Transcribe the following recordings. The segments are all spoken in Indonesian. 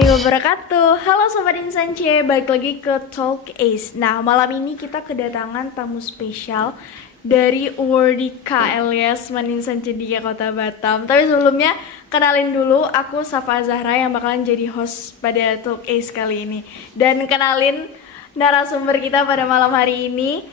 warahmatullahi wabarakatuh. Halo Sobat Insan C, balik lagi ke Talk Ace. Nah, malam ini kita kedatangan tamu spesial dari Awardika alias Maninsan Cedia Kota Batam. Tapi sebelumnya, kenalin dulu, aku Safa Zahra yang bakalan jadi host pada Talk Ace kali ini. Dan kenalin narasumber kita pada malam hari ini,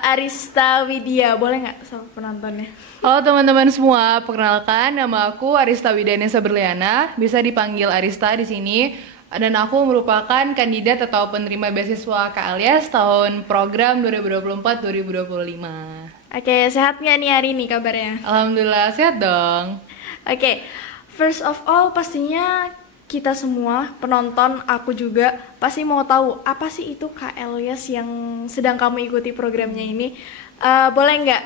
Arista Widya. Boleh nggak sama penontonnya? Halo teman-teman semua, perkenalkan nama aku Arista Widyanesa Berliana, bisa dipanggil Arista di sini. Dan aku merupakan kandidat atau penerima beasiswa KALIAS tahun program 2024-2025. Oke, sehat nggak nih hari ini kabarnya? Alhamdulillah sehat dong. Oke, first of all pastinya kita semua penonton, aku juga pasti mau tahu apa sih itu KALIAS yang sedang kamu ikuti programnya ini. Boleh nggak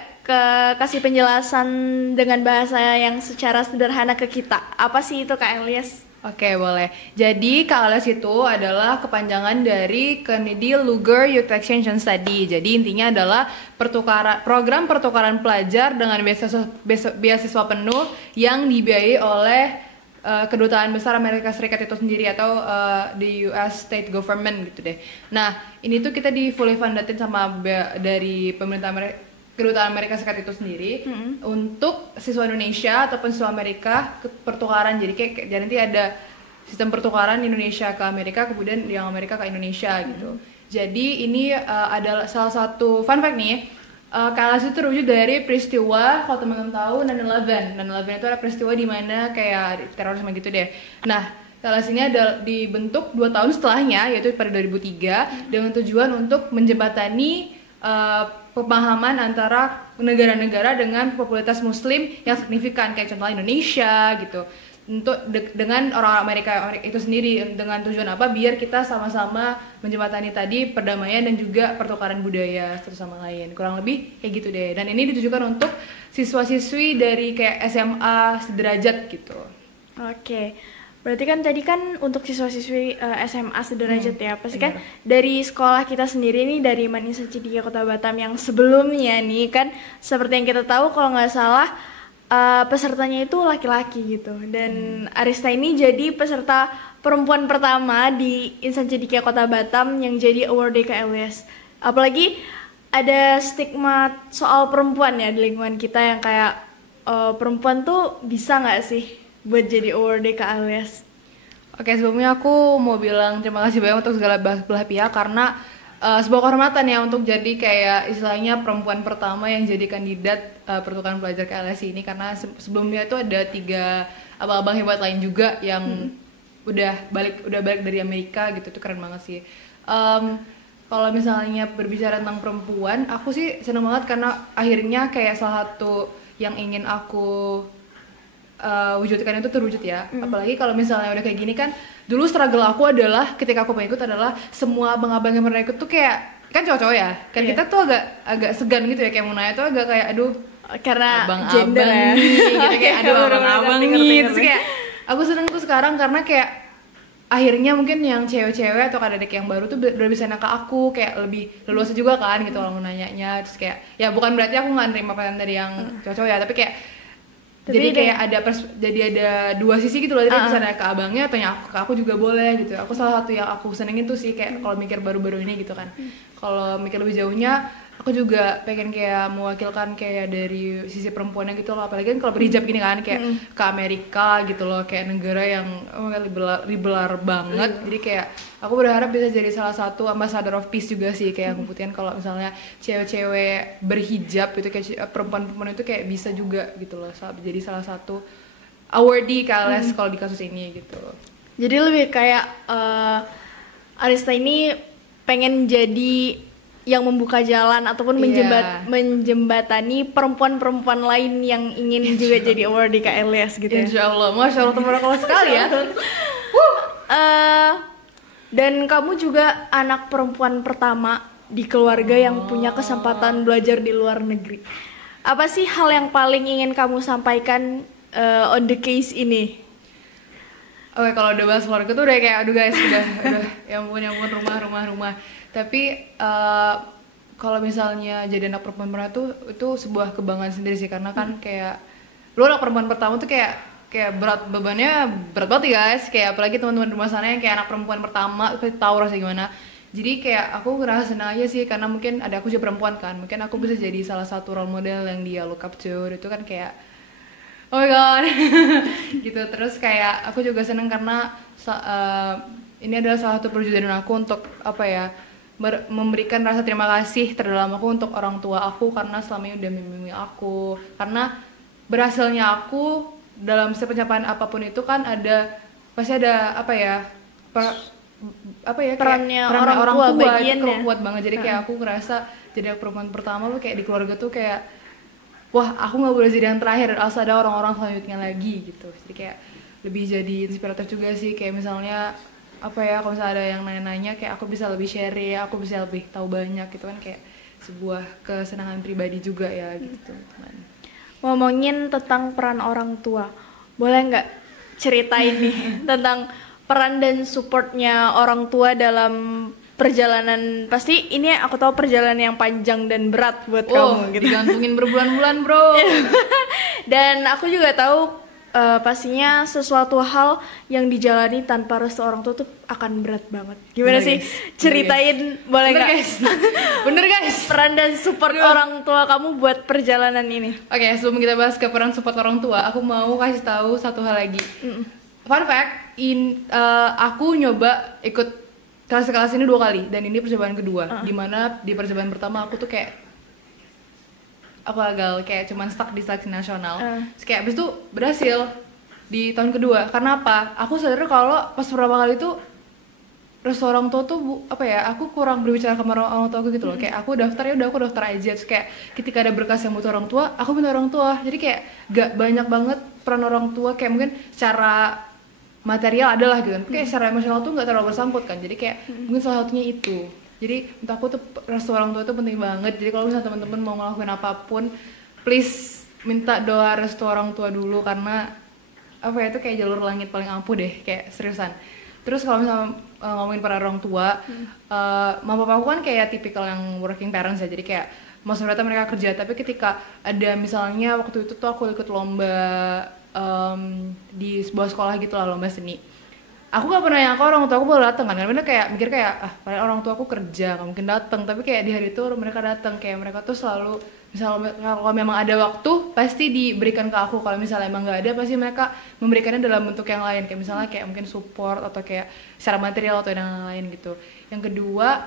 kasih penjelasan dengan bahasa yang secara sederhana ke kita? Apa sih itu KALIAS? Oke, boleh. Jadi KALIAS itu adalah kepanjangan dari Kennedy Luger Youth Exchange and Study. Jadi intinya adalah program pertukaran pelajar dengan beasiswa penuh yang dibiayai oleh Kedutaan Besar Amerika Serikat itu sendiri atau the US State Government gitu deh. Nah, ini tuh kita di fully funded sama dari pemerintah Kedutaan Amerika Serikat itu sendiri untuk siswa Indonesia ataupun siswa Amerika pertukaran. Jadi kayak nanti ada sistem pertukaran Indonesia ke Amerika, kemudian yang Amerika ke Indonesia gitu. Jadi ini adalah salah satu fun fact nih. KALIAS itu terwujud dari peristiwa, kalau teman-teman tahu, 9/11. 9/11 itu ada peristiwa di mana kayak terorisme gitu deh. Nah, KALIAS ini dibentuk 2 tahun setelahnya, yaitu pada 2003, dengan tujuan untuk menjembatani pemahaman antara negara-negara dengan popularitas Muslim yang signifikan, kayak contohnya Indonesia gitu. Dengan orang Amerika itu sendiri, dengan tujuan apa? Biar kita sama-sama menjembatani tadi perdamaian dan juga pertukaran budaya satu sama lain. Kurang lebih kayak gitu deh. Dan ini ditujukan untuk siswa-siswi dari kayak SMA sederajat gitu. Oke. Berarti kan tadi kan untuk siswa-siswi SMA sederajat ya. Pasti kan dari sekolah kita sendiri nih, dari Maninsan Cedia Kota Batam yang sebelumnya nih kan, seperti yang kita tahu kalau nggak salah pesertanya itu laki-laki gitu. Dan Arista ini jadi peserta perempuan pertama di Insan Cedia Kota Batam yang jadi Awardika KALIAS. Apalagi ada stigma soal perempuan ya di lingkungan kita yang kayak perempuan tuh bisa nggak sih buat jadi Awardika KALIAS? Oke, sebelumnya aku mau bilang terima kasih banyak untuk segala belah pihak karena sebuah kehormatan ya untuk jadi kayak istilahnya perempuan pertama yang jadi kandidat pertukaran pelajar KALIAS ini, karena sebelumnya itu ada 3 abang-abang hebat lain juga yang udah balik dari Amerika gitu. Itu keren banget sih. Kalau misalnya berbicara tentang perempuan, aku sih seneng banget karena akhirnya kayak salah satu yang ingin aku wujudkan itu terwujud ya. Apalagi kalau misalnya udah kayak gini kan, dulu struggle aku adalah ketika aku pengen ikut adalah semua abang-abang yang pernah ikut tuh kayak kan cowok-cowok ya kan, kita tuh agak segan gitu ya, kayak mau nanya tuh agak kayak aduh karena abang-abang gender ya gitu, kayak aduh abang-abang nih. Terus kayak aku seneng tuh sekarang karena kayak akhirnya mungkin yang cewek-cewek atau adik yang baru tuh udah bisa nangka aku, kayak lebih leluasa juga kan gitu kalau nanyanya. Terus kayak ya bukan berarti aku nggak nerima pertanyaan dari yang cowok-cowok ya, tapi kayak jadi kayak ada 2 sisi gitu loh. Jadi bisa nanya ke abangnya atau yang ke aku juga boleh gitu. Aku salah satu yang aku senengin tuh sih kayak kalau mikir baru-baru ini gitu kan. Kalau mikir lebih jauhnya, aku juga pengen kayak mewakilkan kayak dari sisi perempuannya gitu loh. Apalagi kan kalau berhijab gini kan kayak ke Amerika gitu loh, kayak negara yang liberal banget. Jadi kayak aku berharap bisa jadi salah satu ambassador of peace juga sih, kayak membuktikan kalau misalnya cewek-cewek berhijab itu kayak perempuan-perempuan itu kayak bisa juga gitu loh, jadi salah satu awardee KALIAS kalau di kasus ini gitu. Jadi lebih kayak Arista ini pengen jadi yang membuka jalan ataupun menjembatani perempuan-perempuan lain yang ingin juga jadi Awardika KALIAS gitu ya. Insya Allah, Masya Allah, tabarakallah sekali ya. Dan kamu juga anak perempuan pertama di keluarga yang punya kesempatan belajar di luar negeri. Apa sih hal yang paling ingin kamu sampaikan on the case ini? Oke, kalau udah bahas keluarga tuh udah kayak aduh guys, udah ya ampun rumah. Tapi kalau misalnya jadi anak perempuan itu sebuah kebanggaan sendiri sih, karena kan kayak lu anak perempuan pertama tuh kayak kayak bebannya berat banget ya guys, kayak apalagi teman-teman di rumah sana yang kayak anak perempuan pertama pasti tahu rasanya gimana. Jadi kayak aku ngerasa senang aja sih karena mungkin ada aku juga perempuan kan, mungkin aku bisa jadi salah satu role model yang dia look up to. Itu kan kayak oh my god gitu. Terus kayak aku juga seneng karena ini adalah salah satu perjuangan aku untuk apa ya, memberikan rasa terima kasih terdalam aku untuk orang tua aku karena selama ini udah membimbing aku. Karena berhasilnya aku dalam setiap pencapaian apapun itu kan pasti ada apa ya, perannya peran orang tua itu bagiannya. kuat banget. Jadi kayak aku ngerasa jadi perempuan pertama lu kayak di keluarga tuh kayak wah aku nggak boleh jadi yang terakhir, harus ada orang-orang selanjutnya lagi gitu. Jadi kayak lebih jadi inspiratif juga sih, kayak misalnya apa ya, kalau misalnya ada yang nanya-nanya kayak aku bisa lebih share ya, aku bisa lebih tahu banyak gitu kan, kayak sebuah kesenangan pribadi juga ya gitu teman. Ngomongin tentang peran orang tua, boleh nggak ceritain nih tentang peran dan supportnya orang tua dalam perjalanan, pasti ini aku tahu perjalanan yang panjang dan berat buat kamu gitu. Digantungin berbulan-bulan bro. Dan aku juga tahu pastinya sesuatu hal yang dijalani tanpa restu orang tua tuh akan berat banget. Gimana Bener, sih? guys. Ceritain boleh nggak? Bener guys. Peran dan support orang tua kamu buat perjalanan ini. Oke, sebelum kita bahas ke peran support orang tua, aku mau kasih tahu satu hal lagi. Fun fact, aku nyoba ikut kelas ini 2 kali dan ini percobaan kedua. Dimana di percobaan pertama aku tuh kayak aku gagal, kayak cuman stuck di seleksi nasional. Terus kayak abis itu berhasil di tahun kedua. Karena apa? Aku sadar kalau pas pertama kali itu restu orang tua tuh apa ya, aku kurang berbicara sama orang tua aku gitu loh. Kayak aku daftar ya udah, aku daftar aja. Terus kayak ketika ada berkas yang butuh orang tua, aku minta orang tua. Jadi kayak gak banyak banget peran orang tua, kayak mungkin secara material adalah gitu kan. Kayak secara emosional tuh gak terlalu bersangkut kan. Jadi kayak mungkin salah satunya itu. Jadi untuk aku tuh restu orang tua itu penting banget. Jadi kalau misalnya teman-teman mau ngelakuin apapun, please minta doa restu orang tua dulu, karena apa ya, itu kayak jalur langit paling ampuh deh, kayak seriusan. Terus kalau misalnya ngomongin para orang tua, mama papa aku kan kayak tipikal yang working parents ya. Jadi kayak most of the time mereka kerja, tapi ketika ada misalnya waktu itu tuh aku ikut lomba di sebuah sekolah gitu lah, lomba seni. Aku gak pernah nyangka orang tua aku bakal datang kan, karena kayak mikir kayak padahal orang tua aku kerja gak mungkin datang, tapi kayak di hari itu mereka datang. Kayak mereka tuh selalu, misalnya kalau memang ada waktu pasti diberikan ke aku, kalau misalnya emang gak ada pasti mereka memberikannya dalam bentuk yang lain, kayak misalnya kayak mungkin support atau kayak secara material atau yang lain gitu. Yang kedua,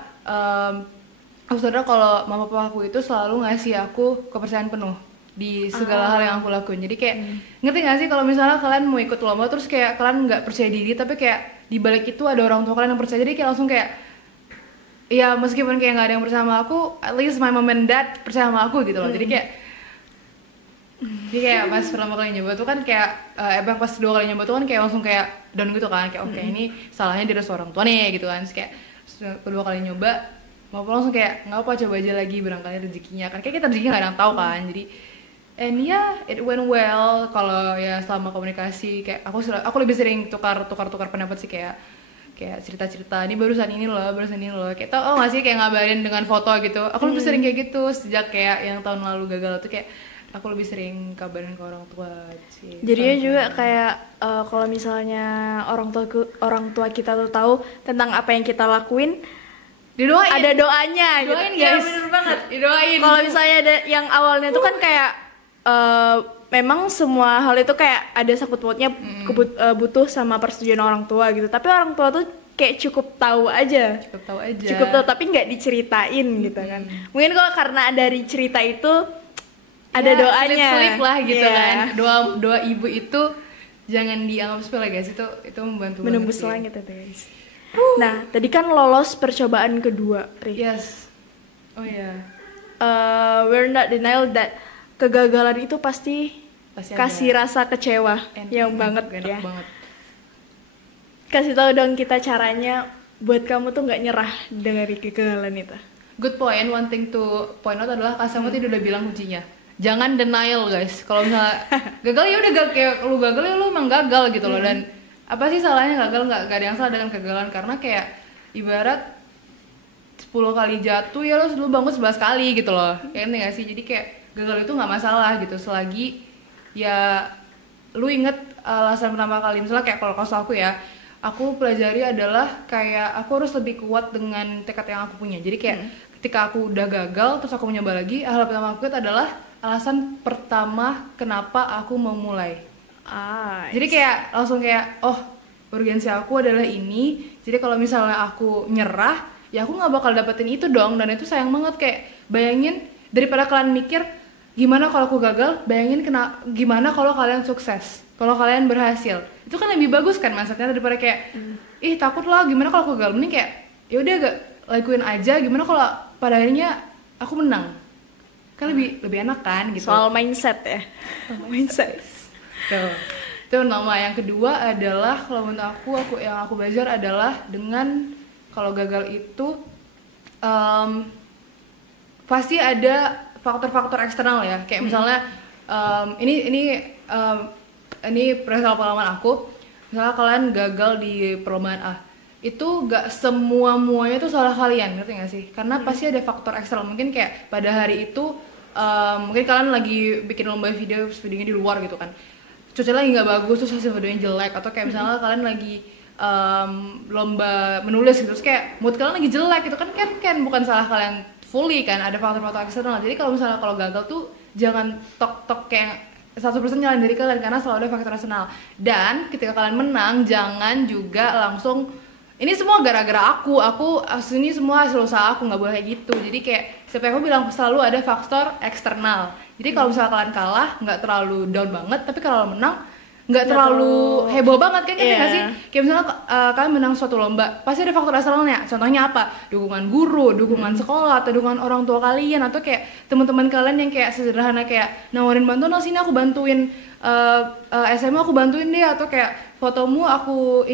aku sadar kalau mama papa aku itu selalu ngasih aku kepercayaan penuh di segala hal yang aku lakuin. Jadi kayak ngerti gak sih kalau misalnya kalian mau ikut lomba terus kayak kalian nggak percaya diri, tapi kayak di balik itu ada orang tua kalian yang percaya. Jadi kayak langsung kayak ya meskipun kayak nggak ada yang percaya sama aku, at least my mom and dad percaya sama aku gitu loh. Jadi kayak pas pertama kali nyoba tuh kan kayak pas 2 kali nyoba tuh kan kayak langsung kayak down gitu kan, kayak oke, ini salahnya di restu orang tua nih gitu kan. Terus kayak kedua kali nyoba mau langsung kayak nggak apa, coba aja lagi, barangkali rezekinya kan, kayak kita rezekinya nggak ada yang tahu kan. Jadi and yeah, it went well. Kalau ya selama komunikasi kayak aku lebih sering tukar pendapat sih, kayak cerita-cerita ini barusan ini loh, kayak tau nggak sih, kayak ngabarin dengan foto gitu. Aku lebih sering kayak gitu sejak kayak yang tahun lalu gagal tuh, kayak aku lebih sering kabarin ke orang tua sih. Jadinya juga kayak kalau misalnya orang tua kita tuh tahu tentang apa yang kita lakuin, didoain, ada doanya, doain gitu. guys. Ya, bener banget. Didoain. Kalau misalnya ada yang awalnya tuh kan kayak memang semua hal itu kayak ada sangkut pautnya butuh sama persetujuan orang tua gitu. Tapi orang tua tuh kayak cukup tahu aja, tapi nggak diceritain gitu kan. Mungkin kalau karena dari cerita itu ada doanya, selip lah gitu kan. Doa ibu itu jangan dianggap sepele guys, itu membantu menembus langit itu guys. Nah tadi kan lolos percobaan kedua, Ri. Yes. Oh ya. We're not denial that kegagalan itu pasti kasih rasa kecewa yang banget ya. Banget. Kasih tahu dong kita caranya buat kamu tuh nggak nyerah dari kegagalan itu. Good point. One thing to point out adalah Kasama tadi udah bilang kuncinya. Jangan denial guys. Kalau misalnya gagal ya udah, kayak lu gagal ya lu emang gagal gitu loh. Dan apa sih salahnya gagal? Nggak ada yang salah dengan kegagalan, karena kayak ibarat 10 kali jatuh ya lu bangun 11 kali gitu loh. Kayak nggak sih? Jadi kayak gagal itu nggak masalah gitu selagi ya lu inget alasan pertama kali, misalnya kayak kalau kasus aku ya, aku pelajari adalah kayak aku harus lebih kuat dengan tekad yang aku punya. Jadi kayak ketika aku udah gagal terus aku mencoba lagi, hal pertama aku adalah alasan pertama kenapa aku mau mulai. Jadi kayak langsung kayak urgensi aku adalah ini. Jadi kalau misalnya aku nyerah, ya aku nggak bakal dapetin itu dong, dan itu sayang banget. Kayak bayangin, daripada kalian mikir gimana kalau aku gagal, bayangin gimana kalau kalian sukses, kalau kalian berhasil. Itu kan lebih bagus kan maksudnya, daripada kayak takut lah gimana kalau aku gagal. Mending kayak ya udah gak lakuin aja, gimana kalau pada akhirnya aku menang, kan lebih enak kan gitu. Soal mindset ya. Mindset. Tuh. Itu nama. Yang kedua adalah kalau menurut aku yang aku belajar adalah dengan kalau gagal itu pasti ada faktor-faktor eksternal ya. Kayak misalnya ini perihal pengalaman aku. Misalnya kalian gagal di perlombaan A, itu gak semuanya tuh salah kalian, ngerti gak sih? Karena pasti ada faktor eksternal. Mungkin kayak pada hari itu mungkin kalian lagi bikin lomba videonya di luar gitu kan, cuaca lagi nggak bagus terus hasil videonya jelek. Atau kayak misalnya kalian lagi lomba menulis gitu, terus kayak mood kalian lagi jelek gitu kan bukan salah kalian fully kan, ada faktor-faktor eksternal. Jadi kalau misalnya kalau gagal tuh jangan tok kayak 100% nyalain diri kalian, karena selalu ada faktor eksternal. Dan ketika kalian menang, jangan juga langsung ini semua gara-gara aku ini semua hasil usaha aku, nggak boleh kayak gitu. Jadi kayak seperti aku bilang, selalu ada faktor eksternal. Jadi kalau misalnya kalian kalah, nggak terlalu down banget, tapi kalau menang nggak terlalu heboh banget kan, nggak sih? Kayak misalnya kalian menang suatu lomba, pasti ada faktor eksternalnya. Contohnya apa? Dukungan guru, dukungan sekolah, atau dukungan orang tua kalian, atau kayak teman-teman kalian yang kayak sederhana kayak nawarin bantuan, sini aku bantuin SMA aku bantuin deh, atau kayak fotomu aku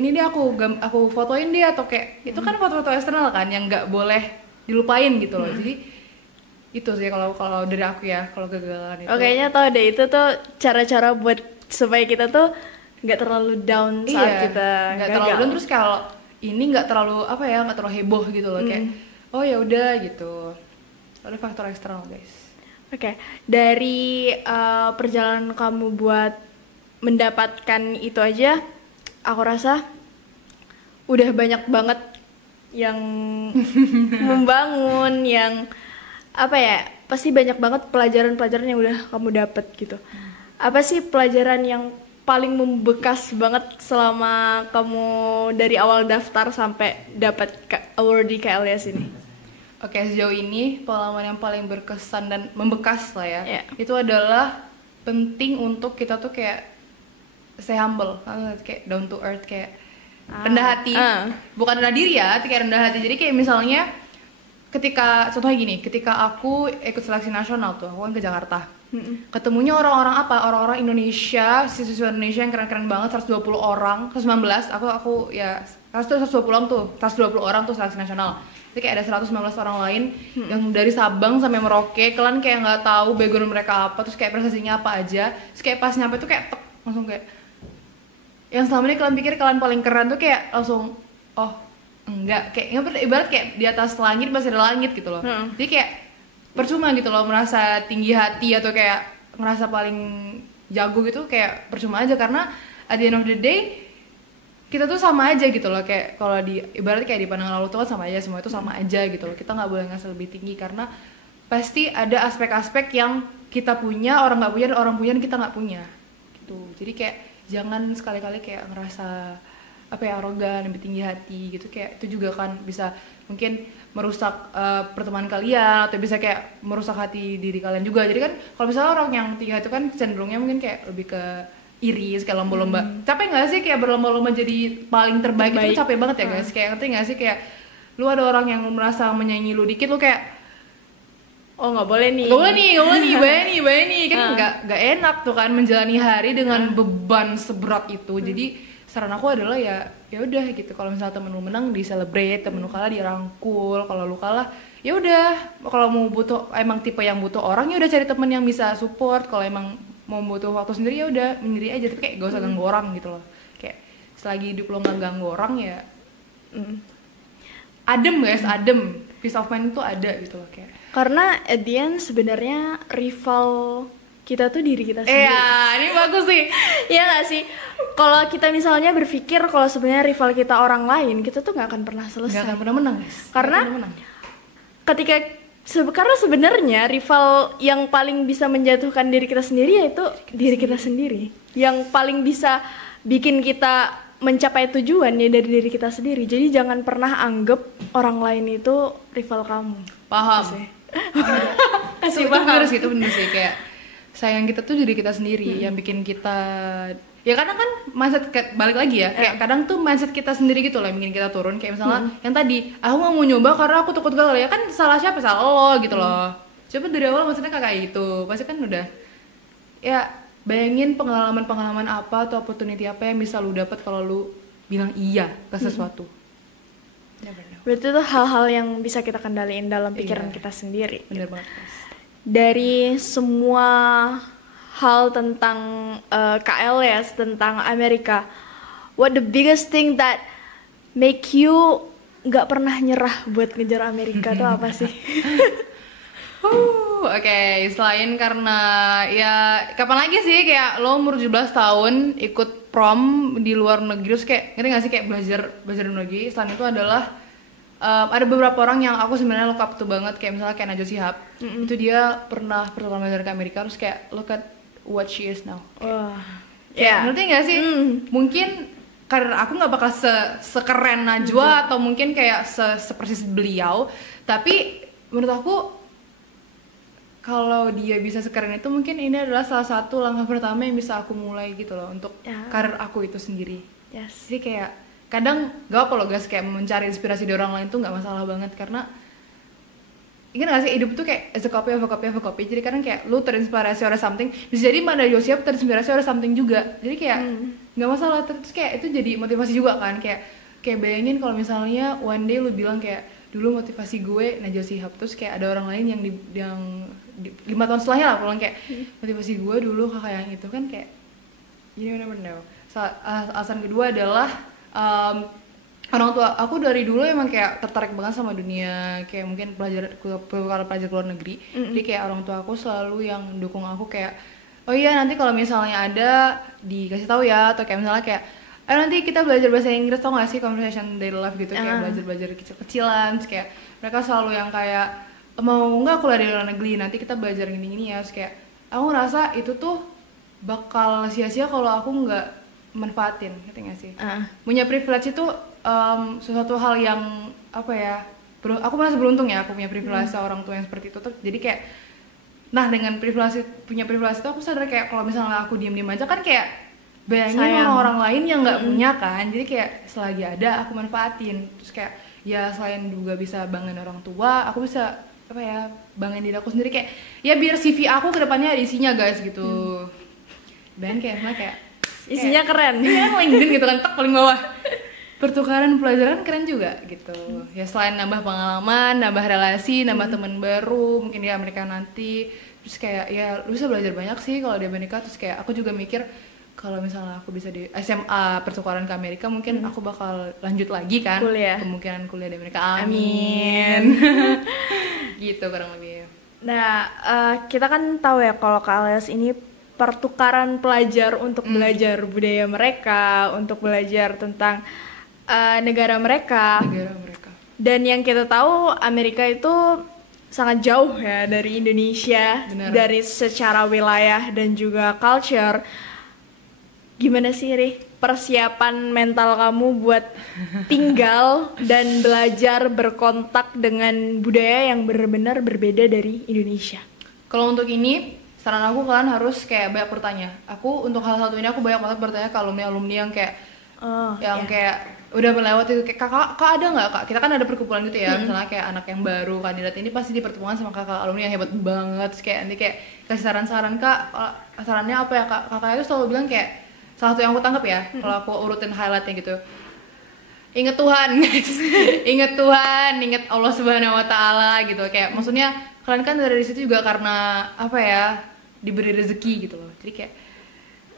fotoin dia, atau kayak itu kan foto-foto eksternal kan yang nggak boleh dilupain gitu loh. Jadi itu sih kalau dari aku ya, kalau kegagalan itu. Kayaknya tau deh, itu tuh cara-cara buat supaya kita tuh nggak terlalu down saat kita nggak terlalu down, terus kalau ini nggak terlalu nggak terlalu heboh gitu loh, kayak ya udah gitu. Ada faktor eksternal guys. Oke. Dari perjalanan kamu buat mendapatkan itu aja, aku rasa udah banyak banget yang membangun, yang pasti banyak banget pelajaran-pelajaran yang udah kamu dapet gitu. Apa sih pelajaran yang paling membekas banget selama kamu dari awal daftar sampai dapat award di KLS ini? Oke, sejauh ini pengalaman yang paling berkesan dan membekas lah ya, itu adalah penting untuk kita tuh kayak stay humble, kayak down to earth, kayak rendah hati, bukan rendah diri ya, tapi kayak rendah hati. Jadi kayak misalnya contohnya gini, ketika aku ikut seleksi nasional tuh, aku kan ke Jakarta, ketemunya orang-orang Indonesia, siswa Indonesia yang keren-keren banget, 120 orang, 119, aku ya 120 orang tuh seleksi nasional. Jadi kayak ada 119 orang lain yang dari Sabang sampai Merauke, kalian kayak nggak tahu background mereka apa, terus kayak prestasinya apa aja, terus kayak pas nyampe tuh kayak langsung kayak yang selama ini kalian pikir kalian paling keren tuh kayak langsung enggak, kayak ibarat kayak di atas langit masih ada langit gitu loh. Jadi kayak percuma gitu loh merasa tinggi hati atau kayak merasa paling jago gitu, kayak percuma aja, karena at the end of the day kita tuh sama aja gitu loh. Kayak kalau ibarat kayak di pandangan Allah tuh kan sama aja, semua itu sama aja gitu loh. Kita nggak boleh ngasih lebih tinggi, karena pasti ada aspek-aspek yang kita punya, orang nggak punya, dan orang punya dan kita nggak punya gitu. Jadi kayak jangan sekali-kali kayak ngerasa arogan, lebih tinggi hati gitu. Kayak itu juga kan bisa mungkin merusak pertemanan kalian, atau bisa kayak merusak hati diri kalian juga. Jadi kan kalau misalnya orang yang tinggi hati kan cenderungnya mungkin kayak lebih ke iri, kayak lomba-lomba. Capek nggak sih kayak berlomba-lomba jadi paling terbaik. Itu capek banget ya guys. Kayak ngerti nggak sih, kayak lu ada orang yang merasa menyaingi lu dikit, lu kayak nggak boleh nih, bayar nih kan nggak enak tuh kan menjalani hari dengan beban seberat itu. Jadi saran aku adalah ya udah gitu, kalau misalnya temen lu menang di celebrate, temen lu kalah dirangkul, kalau lu kalah ya udah, kalau mau butuh emang tipe yang butuh orang ya udah cari temen yang bisa support, kalau emang mau butuh waktu sendiri ya udah menyendiri aja, tapi kayak gak usah ganggu orang gitu loh. Kayak selagi hidup lo nggak ganggu orang ya adem guys, adem, peace of mind itu ada gitu loh. Kayak karena at the end sebenarnya rival kita tuh diri kita sendiri. Iya, ini bagus sih. Iya nggak sih? Kalau kita misalnya berpikir kalau sebenarnya rival kita orang lain, kita tuh nggak akan pernah selesai. Nggak akan pernah menang, guys. Karena ketika karena sebenarnya rival yang paling bisa menjatuhkan diri kita sendiri yaitu diri kita sendiri. Yang paling bisa bikin kita mencapai tujuan ya dari diri kita sendiri. Jadi jangan pernah anggap orang lain itu rival kamu. Paham. Kasih Itu bener sih, itu bener sih kayak sayang kita tuh diri kita sendiri yang bikin kita ya kadang kan mindset balik lagi ya kayak kadang tuh mindset kita sendiri gitu lah yang bikin kita turun kayak misalnya yang tadi aku nggak mau nyoba karena aku takut gagal ya kan salah siapa salah lo gitu loh coba dari awal maksudnya kayak gitu pasti kan udah ya bayangin pengalaman apa atau opportunity apa yang bisa lu dapat kalau lu bilang iya ke sesuatu. Berarti itu hal-hal yang bisa kita kendaliin dalam pikiran kita sendiri. Bener banget guys. Dari semua hal tentang KLS, tentang Amerika, what the biggest thing that make you nggak pernah nyerah buat ngejar Amerika itu apa sih? Oke, selain karena ya kapan lagi sih kayak lo umur 17 tahun ikut prom di luar negeri terus kayak ngerti gak sih kayak belajar di luar negeri. Selain itu adalah ada beberapa orang yang aku sebenarnya look up tuh banget kayak misalnya kayak Najwa Shihab itu dia pernah pertama belajar ke Amerika terus kayak look at what she is now kayak ngerti nggak sih mungkin karena aku nggak bakal sekeren Najwa atau mungkin kayak sepersis beliau tapi menurut aku kalau dia bisa sekeren itu mungkin ini adalah salah satu langkah pertama yang bisa aku mulai gitu loh untuk karir aku itu sendiri. Jadi kayak kadang gak apa loh guys kayak mencari inspirasi dari orang lain tuh nggak masalah banget karena ingat gak sih hidup tuh kayak as a copy of a copy of a copy jadi kadang kayak lu terinspirasi oleh something bisa jadi mana Yosiap terinspirasi oleh something juga jadi kayak nggak masalah terus kayak itu jadi motivasi juga kan kayak bayangin kalau misalnya one day lu bilang kayak dulu motivasi gue Najwa Shihab terus kayak ada orang lain yang 5 tahun setelahnya lah pulang kayak motivasi gue dulu kakak yang itu kan kayak you never know. Alasan kedua adalah orang tua aku dari dulu emang kayak tertarik banget sama dunia kayak mungkin pelajar ke luar negeri jadi kayak orang tua aku selalu yang dukung aku kayak oh iya nanti kalau misalnya ada dikasih tahu ya atau kayak misalnya kayak nanti kita belajar bahasa Inggris tau gak sih conversation daily life gitu kayak belajar kecil-kecilan terus kayak mereka selalu yang kayak mau nggak kuliah di luar negeri nanti kita belajar gini-gini ya terus kayak aku ngerasa itu tuh bakal sia-sia kalau aku nggak manfaatin, ngerti gak sih? Punya privilege itu sesuatu hal yang apa ya? Aku merasa beruntung ya, aku punya privilege orang tua yang seperti itu. Jadi kayak, nah dengan punya privilege itu aku sadar kayak kalau misalnya aku diem-diem aja kan kayak bayangin orang lain yang nggak punya kan. Jadi kayak selagi ada aku manfaatin. Terus kayak ya selain juga bisa banggain orang tua, aku bisa apa ya banggain diri aku sendiri kayak ya biar CV aku kedepannya ada isinya guys gitu. Dan kayak isinya keren. Iya, LinkedIn gitu kan, paling bawah. Pertukaran pelajaran keren juga gitu. Ya selain nambah pengalaman, nambah relasi, nambah teman baru, mungkin di Amerika nanti. Terus kayak ya lu bisa belajar banyak sih kalau di Amerika. Terus kayak aku juga mikir kalau misalnya aku bisa di SMA pertukaran ke Amerika, mungkin aku bakal lanjut lagi kan. Kemungkinan kuliah di Amerika. Amin. Gitu kurang lebih. Nah, kita kan tahu ya kalau KLS ini pertukaran pelajar untuk belajar budaya mereka, untuk belajar tentang negara mereka. Dan yang kita tahu Amerika itu sangat jauh ya dari Indonesia. Bener. Dari secara wilayah dan juga culture. Gimana sih Ri persiapan mental kamu buat tinggal dan belajar berkontak dengan budaya yang benar-benar berbeda dari Indonesia? Kalau untuk ini saran aku kalian harus kayak banyak bertanya. Aku untuk hal satu ini aku banyak banget bertanya ke alumni yang kayak kayak udah melewati itu kayak kakak ada nggak kak? Kita kan ada perkumpulan gitu ya, misalnya kayak anak yang baru kandidat ini pasti dipertemukan sama kakak alumni yang hebat banget. Terus kayak nanti kayak kasih saran-saran kak, sarannya apa ya kak? Kakak itu selalu bilang kayak salah satu yang aku tangkap ya, kalau aku urutin highlightnya gitu. Ingat Tuhan guys, ingat Tuhan, ingat Allah Subhanahu Wa Taala gitu. Kayak maksudnya kalian kan dari situ juga karena apa ya diberi rezeki gitu loh. Jadi kayak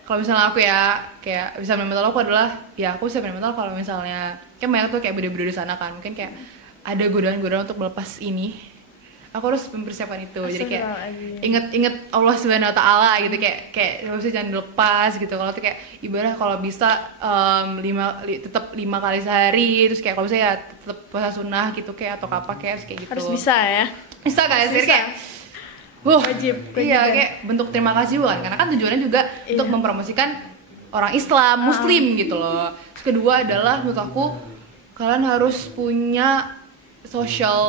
kalau misalnya aku ya kayak bisa mental aku adalah ya aku bisa mental kalau misalnya kan banyak tuh kayak budaya-budaya di sana kan mungkin kayak ada godaan-godaan untuk melepas ini aku harus mempersiapkan itu. Jadi kayak Astagfirullahaladzim. inget Allah Subhanahu Wa Taala gitu, kayak maksudnya jangan dilepas gitu. Kalau tuh kayak ibadah kalau bisa tetap 5 kali sehari, terus kayak kalau bisa ya tetap puasa sunnah gitu kayak atau apa kayak gitu. Harus bisa ya. Bisa guys, Harus jadi bisa. kayak Wajib, iya kewajiban. kayak bentuk terima kasih juga kan, karena kan tujuannya juga Iya. untuk mempromosikan orang Islam, Muslim gitu loh. Terus kedua adalah menurut aku kalian harus punya social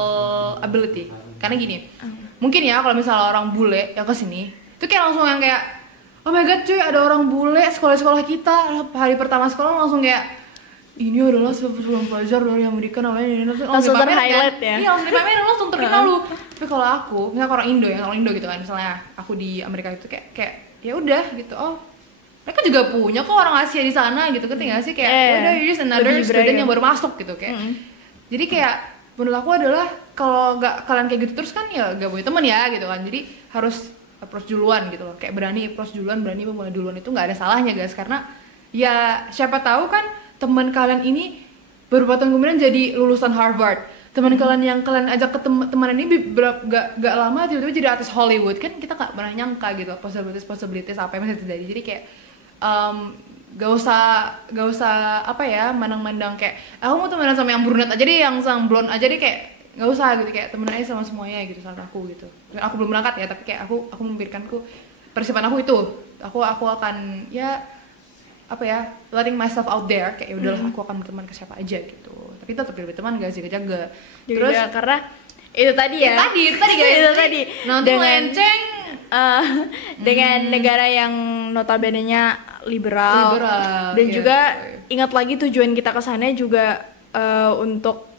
ability, karena gini, mungkin ya kalau misalnya orang bule yang kesini, itu kayak langsung yang kayak oh my god cuy ada orang bule sekolah kita, hari pertama sekolah langsung kayak ini adalah sebelum pelajar dari Amerika namanya ini Langsung ter-highlight ya? Iya langsung dipamerin, langsung terkenal lu. Tapi kalau aku, misalnya orang Indo gitu kan, misalnya aku di Amerika itu kayak ya udah gitu, oh mereka juga punya kok orang Asia di sana gitu, ngerti nggak sih kayak udah you're just another Lebih student beragam. yang baru masuk gitu kayak. Jadi kayak menurut aku adalah kalau nggak kalian kayak gitu terus kan ya nggak punya teman ya gitu kan, jadi harus approach duluan gitu loh, kayak berani approach duluan, berani memulai duluan, itu nggak ada salahnya guys, karena ya siapa tahu kan teman kalian ini beberapa tahun kemudian jadi lulusan Harvard, teman kalian yang kalian ajak ke teman ini gak lama tiba-tiba jadi artis Hollywood, kan kita nggak pernah nyangka gitu possibilities apa yang bisa terjadi. Jadi kayak gak usah apa ya mandang-mandang kayak aku mau temenan sama yang brunette aja deh, yang sang blonde aja deh, kayak nggak usah gitu, kayak temen aja sama semuanya gitu saat aku gitu. Aku belum berangkat ya, tapi kayak aku memikirkanku persiapan aku itu, aku akan ya apa ya letting myself out there, kayak udahlah aku akan berteman ke siapa aja gitu, tapi tetap pilih teman guys, jaga. Terus karena itu tadi ya. Itu tadi guys. Itu tadi. Nonton lenceng. Dengan negara yang notabene-nya liberal dan iya, juga ingat lagi tujuan kita ke sana juga untuk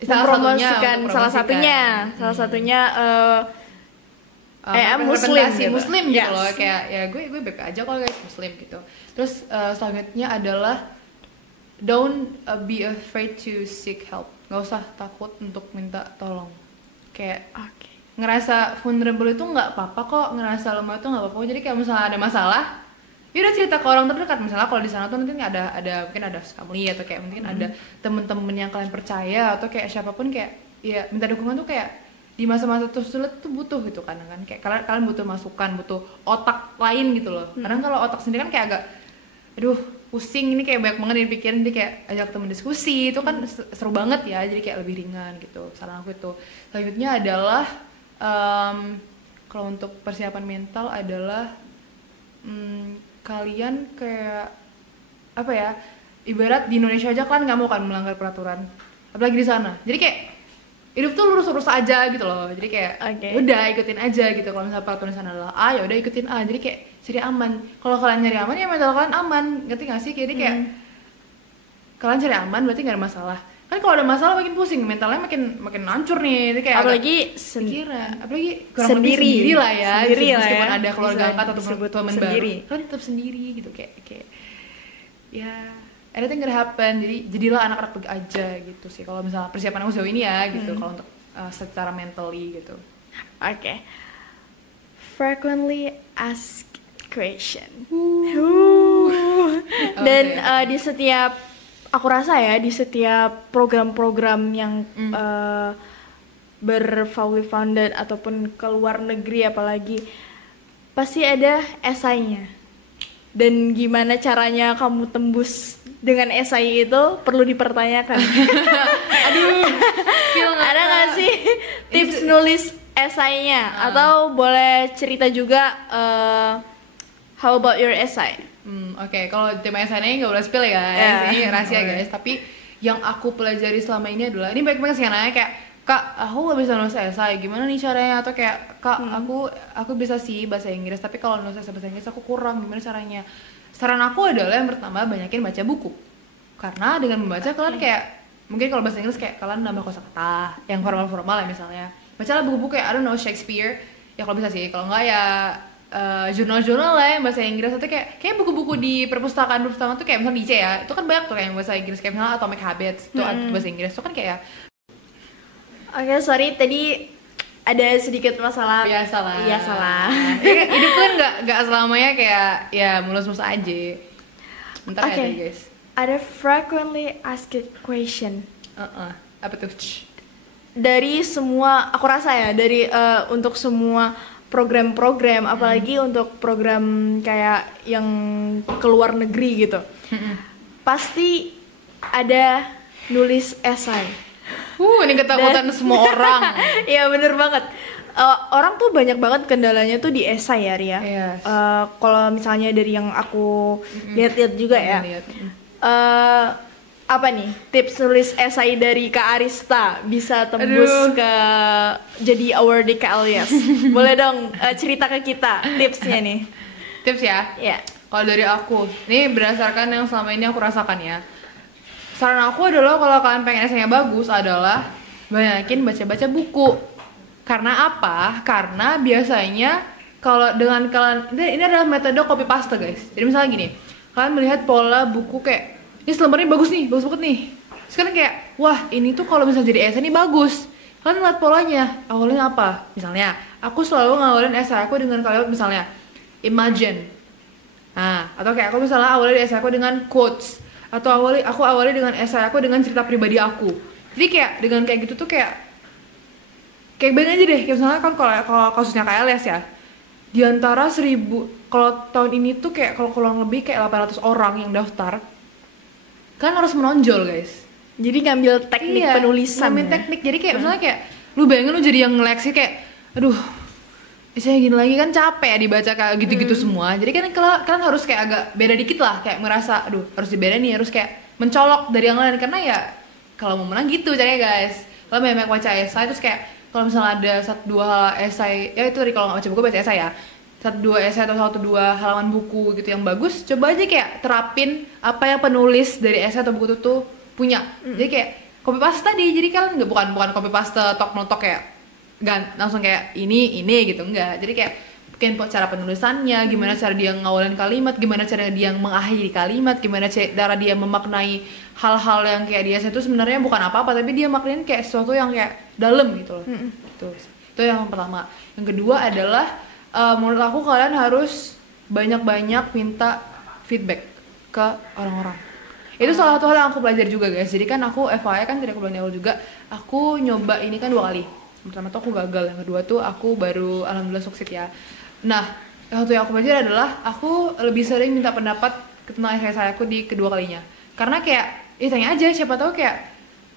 mempromosikan salah satunya Muslim gitu. Muslim gitu Yes. loh, kayak ya gue BP aja kalau guys Muslim gitu. Terus selanjutnya adalah don't be afraid to seek help, nggak usah takut untuk minta tolong. Kayak ngerasa vulnerable itu nggak apa-apa kok, ngerasa lemah itu nggak apa-apa. Jadi kayak misalnya ada masalah, ya udah cerita ke orang terdekat. Misalnya kalau di sana tuh mungkin ada mungkin ada family atau kayak mungkin ada temen-temen yang kalian percaya atau kayak siapapun, kayak ya minta dukungan tuh kayak di masa-masa sulit tuh butuh gitu kan kayak kalian butuh masukan, butuh otak lain gitu loh. Karena kalau otak sendiri kan kayak agak aduh pusing, ini kayak banyak banget yang dipikirin, jadi kayak ajak temen diskusi itu kan seru banget ya, jadi kayak lebih ringan gitu. Saran aku itu. Selanjutnya adalah kalau untuk persiapan mental adalah kalian kayak apa ya, ibarat di Indonesia aja kan nggak mau kan melanggar peraturan, apalagi di sana. Jadi kayak hidup tuh lurus-lurus aja gitu loh, jadi kayak udah ikutin aja gitu. Kalau misalnya peraturan di sana adalah A, ya udah ikutin A, jadi kayak cari aman. Kalau kalian nyari aman ya mental kalian aman, ngerti nggak sih? Jadi kayak kalian cari aman berarti nggak ada masalah. Kan kalau ada masalah makin pusing, mentalnya makin hancur nih. Jadi kayak apalagi apalagi kurang lebih sendiri lah ya, meskipun ya. ada keluarga angkat atau teman baru, kan tetap sendiri gitu, kayak ya anything gonna happen. Jadi jadilah anak-anak baik aja gitu sih kalau misalnya persiapan aku sejauh ini ya gitu. Kalau untuk secara mentally gitu. Frequently asked question. Dan di setiap, aku rasa ya di setiap program-program yang bervalue founded ataupun ke luar negeri apalagi, pasti ada esainya. Dan gimana caranya kamu tembus dengan esai itu perlu dipertanyakan. Ada nggak sih tips nulis esainya? Atau boleh cerita juga how about your essay? Kalau tema esainya nggak boleh spill ya, ini rahasia guys. Tapi yang aku pelajari selama ini adalah, ini banyak sih nanya kayak, Kak, aku gak bisa nulis esai, gimana nih caranya? Atau kayak, Kak, aku bisa sih bahasa Inggris, tapi kalau nulis esai bahasa Inggris aku kurang, gimana caranya? Saran aku adalah yang pertama, banyakin baca buku. Karena dengan membaca kalian kayak, mungkin kalau bahasa Inggris kayak kalian nambah kosakata yang formal-formal ya misalnya. Bacalah buku-buku kayak, I don't know, Shakespeare, ya kalau bisa sih. Kalau enggak ya jurnal-jurnal lah yang bahasa Inggris, atau kayak buku-buku di perpustakaan tuh kayak misalnya di IC ya, itu kan banyak tuh kayak yang bahasa Inggris, kayak misalnya Atomic Habits, itu bahasa Inggris, itu kan kayak sorry tadi ada sedikit masalah. Biasalah. Hidup kan nggak selamanya kayak ya mulus-mulus aja. Bentar ya guys. Ada frequently asked question. Apa tuh? dari semua aku rasa ya dari untuk semua program-program apalagi untuk program kayak yang keluar negeri gitu pasti ada nulis esai. Ini ketakutan semua orang. Iya bener banget. Orang tuh banyak banget kendalanya tuh di esai ya Ria. Yes. Kalau misalnya dari yang aku lihat-lihat juga ya. Apa nih tips nulis esai dari Kak Arista bisa tembus ke jadi awardee KLIS? Boleh dong cerita ke kita tipsnya nih. Tips ya? Iya. Kalau dari aku, ini berdasarkan yang selama ini aku rasakan ya. Saran aku adalah kalau kalian pengen esainya bagus adalah banyakin baca-baca buku. Karena apa? Karena biasanya kalau dengan kalian ini adalah metode copy paste guys. Jadi misalnya gini, kalian melihat pola buku kayak ini selembarnya bagus nih, bagus banget nih. Sekarang kayak, wah ini tuh kalau misalnya jadi esai ini bagus. Kalian lihat polanya, awalnya apa? Misalnya, aku selalu ngawalin esai aku dengan kalimat misalnya imagine. Nah, atau kayak aku misalnya awalnya esai aku dengan quotes. Atau aku awali dengan esai aku dengan cerita pribadi aku. Jadi kayak dengan kayak gitu tuh kayak banyak aja deh. Kayak misalnya kan kalau kasusnya KLS ya, di antara 1000, kalau tahun ini tuh kayak kalau kurang lebih kayak 800 orang yang daftar, kan harus menonjol guys. Jadi ngambil teknik penulisan. Ngambil teknik. Jadi kayak misalnya kayak lu bayangin lu jadi yang ngeleksi kayak, aduh, saya gini lagi kan capek ya dibaca kayak gitu-gitu semua. Jadi kan kalian harus kayak agak beda dikit lah, kayak merasa, aduh harus dibeda nih, harus kayak mencolok dari yang lain karena ya kalau mau menang gitu caranya guys. Kalau banyak baca esai terus kayak kalau misalnya ada 1-2 esai, ya itu tadi kalau nggak baca buku baca esai ya. 1-2 esai atau 1-2 halaman buku gitu yang bagus, coba aja kayak terapin apa yang penulis dari esai atau buku itu tuh punya. Jadi kayak copy paste tadi, jadi kalian bukan copy paste tok notok kayak langsung kayak ini gitu, enggak. Jadi kayak mungkin cara penulisannya, gimana cara dia ngawalin kalimat, gimana cara dia mengakhiri kalimat, gimana cara dia memaknai hal-hal yang kayak dia itu sebenarnya bukan apa-apa tapi dia maknain kayak sesuatu yang kayak dalam gitu loh. Itu yang pertama. Yang kedua adalah menurut aku kalian harus banyak-banyak minta feedback ke orang-orang. Itu salah satu hal yang aku belajar juga guys. Jadi kan aku FYI kan tidak aku bilang awal juga, aku nyoba ini kan 2 kali. Pertama tuh aku gagal, yang kedua tuh aku baru alhamdulillah sukses ya. Nah, yang satu yang aku belajar adalah aku lebih sering minta pendapat tentang esai aku di kedua kalinya. Karena kayak, tanya aja, siapa tahu kayak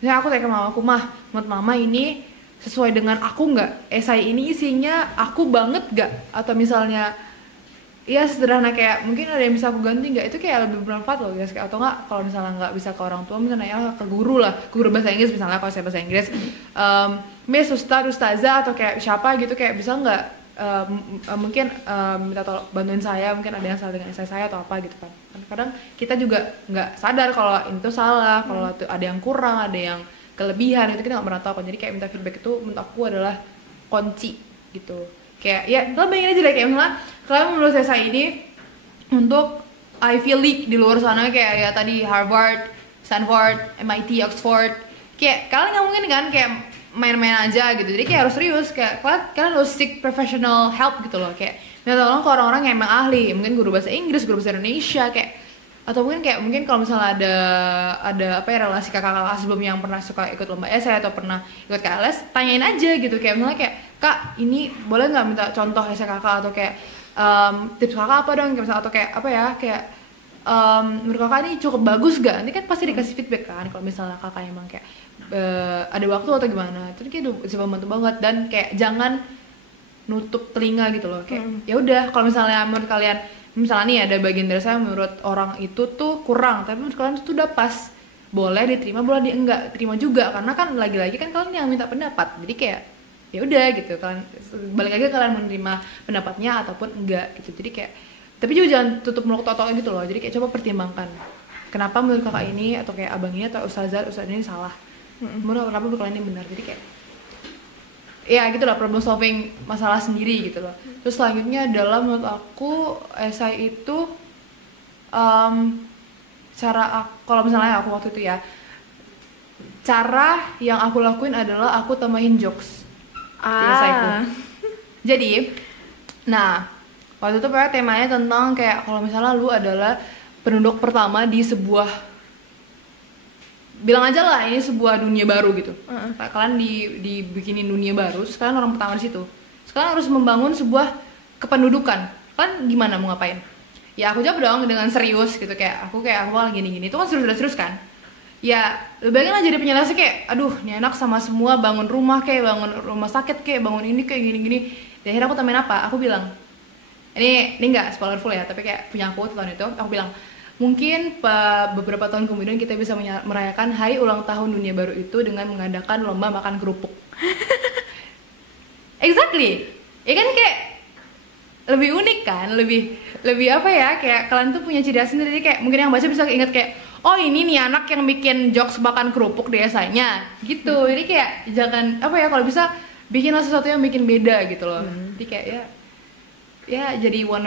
misalnya aku tanya ke mama aku, mah, menurut mama ini sesuai dengan aku nggak? Esai ini isinya aku banget nggak? Atau misalnya ya sederhana kayak mungkin ada yang bisa aku ganti nggak, itu kayak lebih bermanfaat loh guys. Atau nggak kalau misalnya nggak bisa ke orang tua, misalnya ya ke guru lah, guru bahasa Inggris misalnya kalau saya bahasa Inggris, Miss, Ustaz, Ustazah atau kayak siapa gitu, kayak bisa nggak mungkin minta tolong bantuin saya, mungkin ada yang salah dengan esai saya atau apa gitu kan. Kadang kita juga nggak sadar kalau itu salah, kalau itu ada yang kurang, ada yang kelebihan, itu kita nggak pernah tahu kan. Jadi kayak minta feedback itu menurut aku adalah kunci gitu. Kayak ya kalian bayangin aja deh, kayak misalnya kalian menulis esai ini untuk Ivy League di luar sana, kayak ya tadi Harvard, Stanford, MIT, Oxford, kayak kalian nggak mungkin kan kayak main-main aja gitu. Jadi kayak harus serius, kayak kalian harus seek professional help gitu loh, kayak minta tolong ke orang-orang yang emang ahli, mungkin guru bahasa Inggris, guru bahasa Indonesia, kayak atau mungkin kalau misalnya ada apa ya relasi kakak-kakak sebelumnya yang pernah suka ikut lomba esai atau pernah ikut KLS, tanyain aja gitu, kayak misalnya kayak kak ini boleh nggak minta contoh esai kakak atau kayak tips kakak apa dong, kayak misalnya atau kayak apa ya kayak menurut kakak ini cukup bagus gak, nanti kan pasti dikasih feedback kan kalau misalnya kakak emang kayak ada waktu atau gimana, itu kayak bisa membantu banget. Dan kayak jangan nutup telinga gitu loh, kayak ya udah kalau misalnya menurut kalian misalnya nih ada bagian dari saya menurut orang itu tuh kurang, tapi menurut kalian itu udah pas, boleh diterima boleh enggak terima juga, karena kan lagi-lagi kan kalian yang minta pendapat, jadi kayak ya udah gitu, kalian balik lagi kalian menerima pendapatnya ataupun enggak gitu. Jadi kayak tapi juga jangan tutup mulut totok gitu loh, jadi kayak coba pertimbangkan kenapa menurut kakak ini atau kayak abang ini atau ustazah ini salah, menurut kenapa kalian ini benar. Jadi kayak ya gitu lah, problem solving masalah sendiri gitu loh. Terus selanjutnya adalah menurut aku esai itu kalau misalnya aku waktu itu ya, cara yang aku lakuin adalah aku tambahin jokes di esaiku. Jadi nah waktu itu temanya tentang kayak kalau misalnya lu adalah penduduk pertama di sebuah bilang aja lah ini sebuah dunia baru gitu. Kalian dibikinin dunia baru, terus kalian orang pertama di situ. Sekarang harus membangun sebuah kependudukan. Kalian gimana mau ngapain? Ya aku jawab dong dengan serius gitu, kayak aku bakal gini-gini. Itu kan serius kan? Ya lebih baik jadi penjelasan kayak, aduh ini anak sama semua bangun rumah kayak, bangun rumah sakit kayak, bangun ini kayak gini-gini. Dan akhirnya aku tambahin apa? Aku bilang, ini nggak spoilerful ya, tapi kayak punya aku tahun itu, aku bilang mungkin beberapa tahun kemudian kita bisa merayakan hari ulang tahun dunia baru itu dengan mengadakan lomba makan kerupuk. Exactly, ya kan, kayak lebih unik kan, lebih apa ya, kayak kalian tuh punya ciri khas sendiri, kayak mungkin yang baca bisa ingat kayak, oh ini nih anak yang bikin jokes makan kerupuk desanya gitu. Jadi kayak jangan apa ya, kalau bisa bikinlah sesuatu yang bikin beda gitu loh. Jadi kayak ya jadi one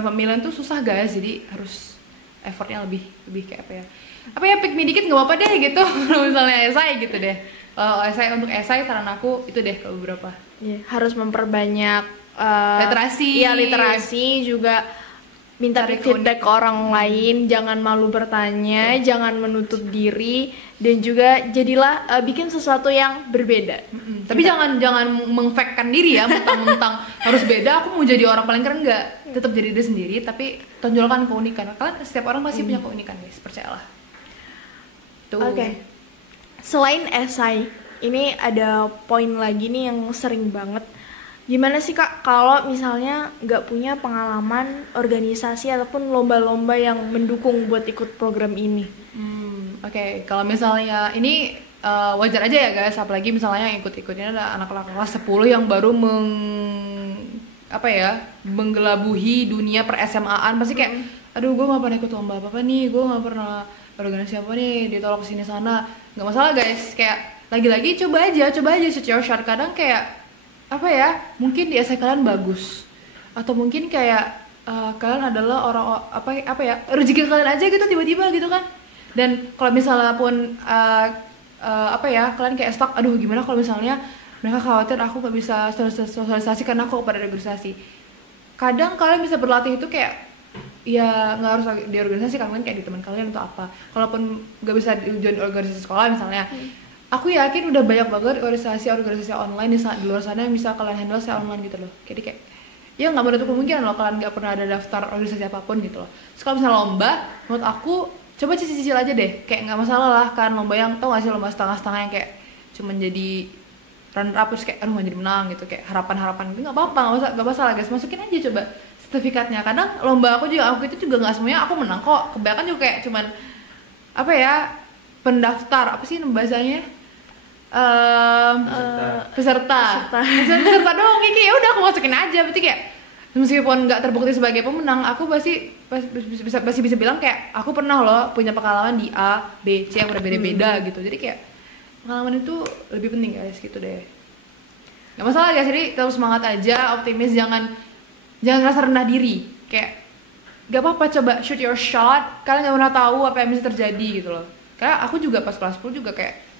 of a million tuh susah guys, jadi harus effortnya lebih kayak apa ya pick me dikit nggak apa-apa deh gitu. Kalau misalnya esai gitu deh, untuk esai saran aku itu deh ke beberapa. Harus memperbanyak literasi. Iya, literasi juga, minta feedback ke orang lain, jangan malu bertanya, jangan menutup diri, dan juga jadilah bikin sesuatu yang berbeda. Tapi jangan mengfake-kan diri ya, mentang-mentang harus beda, aku mau jadi orang paling keren, enggak. Tetap jadi diri sendiri, tapi tonjolkan keunikan. Kalian setiap orang pasti punya keunikan guys, percayalah. Oke. Selain esai, ini ada poin lagi nih yang sering banget. Gimana sih Kak kalau misalnya nggak punya pengalaman organisasi ataupun lomba-lomba yang mendukung buat ikut program ini? Oke, kalau misalnya ini wajar aja ya guys, apalagi misalnya yang ikut-ikutnya ada anak-anak kelas 10 yang baru menggelabuhi dunia per SMA-an, pasti kayak aduh gue nggak pernah ikut lomba apa nih, gue nggak pernah organisasi apa nih, ditolak kesini sana. Nggak masalah guys, kayak lagi-lagi coba aja shoot your shot. Kadang kayak apa ya, mungkin di esai kalian bagus, atau mungkin kayak kalian adalah orang apa ya, rezeki kalian aja gitu tiba-tiba gitu kan. Dan kalau misalnya pun kalian kayak stuck, aduh gimana kalau misalnya mereka khawatir aku gak bisa sosialisasi karena aku pada organisasi. Kadang kalian bisa berlatih itu kayak ya nggak harus di organisasi, kalian kayak di teman kalian atau apa. Kalaupun gak bisa join organisasi sekolah misalnya, aku yakin udah banyak banget organisasi online di luar sana yang bisa kalian handle secara online gitu loh. Jadi kayak ya nggak menutup kemungkinan loh kalian nggak pernah ada daftar organisasi apapun gitu loh. Terus kalau misalnya lomba, menurut aku coba cicil aja deh, kayak nggak masalah lah kan lomba yang tau gak sih, lomba setengah-setengah yang kayak cuman jadi runner up terus kayak aduh nggak jadi menang gitu, kayak harapan gitu. Nggak apa-apa, nggak masalah guys, masukin aja coba sertifikatnya. Kadang lomba aku itu juga nggak semuanya aku menang kok, kebanyakan juga kayak cuman apa ya, pendaftar apa sih bahasanya, peserta doang, kayak ya udah aku masukin aja. Berarti kayak meskipun nggak terbukti sebagai pemenang, aku masih bisa bilang kayak aku pernah loh punya pengalaman di A, B, C yang berbeda-beda gitu. Jadi kayak pengalaman itu lebih penting guys gitu deh. Gak masalah guys, jadi terus semangat aja, optimis, jangan rasa rendah diri. Kayak gak apa-apa, coba shoot your shot, kalian gak pernah tahu apa yang bisa terjadi gitu loh. Karena aku juga pas kelas 10 juga kayak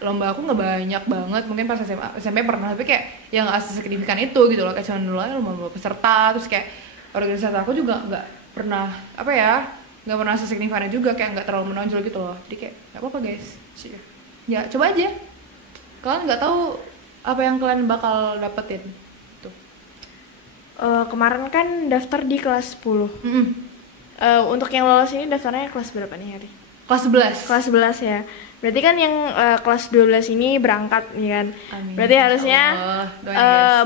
lomba aku nggak banyak banget, mungkin pas SMP pernah, tapi kayak yang nggak sesignifikan itu gitu loh, kayak cuma dulu aja lomba peserta. Terus kayak organisasi aku juga nggak pernah nggak pernah sesignifikan juga, kayak nggak terlalu menonjol gitu loh. Jadi kayak nggak apa-apa guys, ya coba aja, kalian nggak tahu apa yang kalian bakal dapetin tuh. Kemarin kan daftar di kelas 10. Untuk yang lolos ini daftarnya kelas berapa nih hari? Kelas 11. Kelas 11 ya. Berarti kan yang kelas 12 ini berangkat nih kan. Amin. Berarti harusnya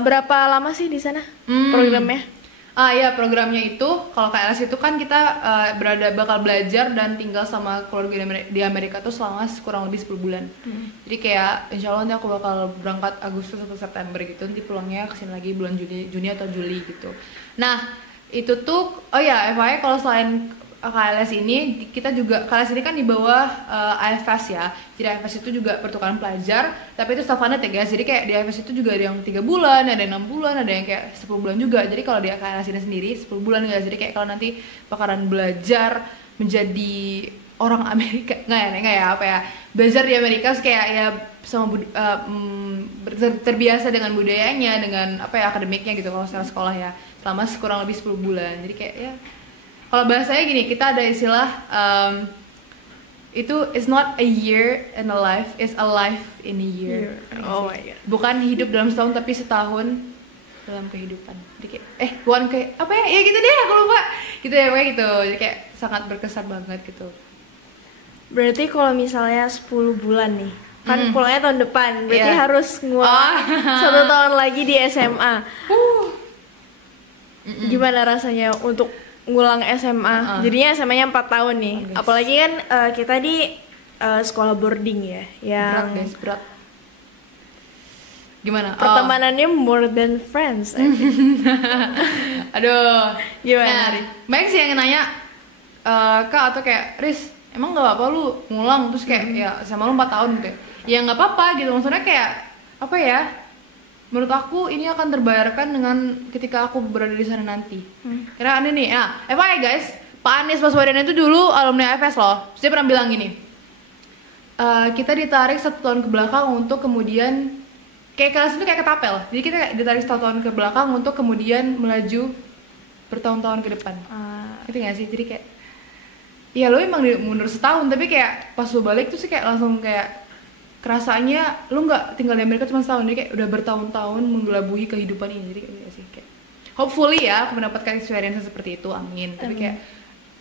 berapa lama sih di sana programnya? Ya programnya itu kalau KLS itu kan kita bakal belajar dan tinggal sama keluarga di Amerika tuh selama kurang lebih 10 bulan. Jadi kayak insya Allah nanti aku bakal berangkat Agustus atau September gitu, nanti pulangnya kesini lagi bulan Juni atau Juli gitu. Nah itu tuh FYI kalau selain KLS ini, kita juga KLS ini kan di bawah AFS ya. Jadi AFS itu juga pertukaran pelajar, tapi itu self-funded ya guys. Jadi kayak di AFS itu juga ada yang 3 bulan, ada yang 6 bulan, ada yang kayak 10 bulan juga. Jadi kalau di KLS ini sendiri 10 bulan guys. Jadi kayak kalau nanti bakalan belajar menjadi orang Amerika, belajar di Amerika kayak ya sama terbiasa dengan budayanya, dengan akademiknya gitu kalau sekolah ya, selama kurang lebih 10 bulan. Jadi kayak ya kalau bahasanya gini, kita ada istilah itu is not a year in a life, is a life in a year. Oh my god. Bukan hidup dalam setahun tapi setahun dalam kehidupan. Jadi kayak bukan kayak apa ya? Ya gitu deh, aku lupa. Gitu ya, kayak gitu. Jadi kayak sangat berkesan banget gitu. Berarti kalau misalnya 10 bulan nih, kan pulangnya tahun depan, berarti Iya. harus ngulang 1 tahun lagi di SMA. Gimana rasanya untuk ngulang SMA? Jadinya SMA-nya 4 tahun nih. Guys. Apalagi kan kita di sekolah boarding ya, yang Berat guys, berat. Gimana? pertemanannya more than friends. Aduh. Gimana, Nah, Ri? banyak sih yang nanya, Kak atau kayak Riz, emang nggak apa-apa lu ngulang terus kayak ya sama lu 4 tahun gitu ya? Ya nggak apa-apa gitu, maksudnya kayak apa ya? Menurut aku ini akan terbayarkan dengan ketika aku berada di sana nanti. Karena aneh nih, ya, FYI guys, Pak Anies Baswedan itu dulu alumni AFS loh. Terus dia pernah bilang gini, kita ditarik 1 tahun ke belakang untuk kemudian kayak kelas itu kayak ketapel. Jadi kita ditarik 1 tahun ke belakang untuk kemudian melaju bertahun-tahun ke depan. Itu nggak sih? Jadi kayak, ya lo emang mundur setahun, tapi kayak pas lo balik tuh sih kayak langsung kayak kerasanya lu nggak tinggal di Amerika cuma setahun, dia kayak udah bertahun-tahun menggelabuhi kehidupan ini. Jadi kayak sih kayak hopefully ya aku mendapatkan experience seperti itu, amin. Tapi kayak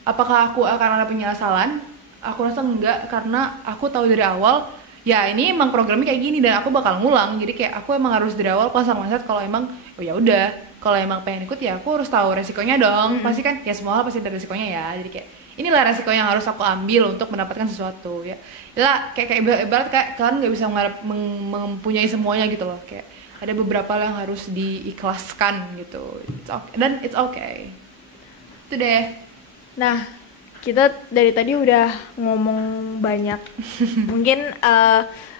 apakah aku akan ada penyesalan? Aku rasa enggak, karena aku tahu dari awal ya ini emang programnya kayak gini dan aku bakal ngulang. Jadi kayak aku emang harus dari awal pasang mindset kalau emang oh ya udah, kalau emang pengen ikut ya aku harus tahu resikonya dong. Pasti kan ya semua hal pasti ada resikonya ya. Jadi kayak inilah resiko yang harus aku ambil untuk mendapatkan sesuatu ya. Ya kayak ibarat kayak kalian nggak bisa mempunyai semuanya gitu loh. Kayak ada beberapa yang harus diikhlaskan gitu. Dan it's okay. Itu deh. Nah, kita dari tadi udah ngomong banyak. Mungkin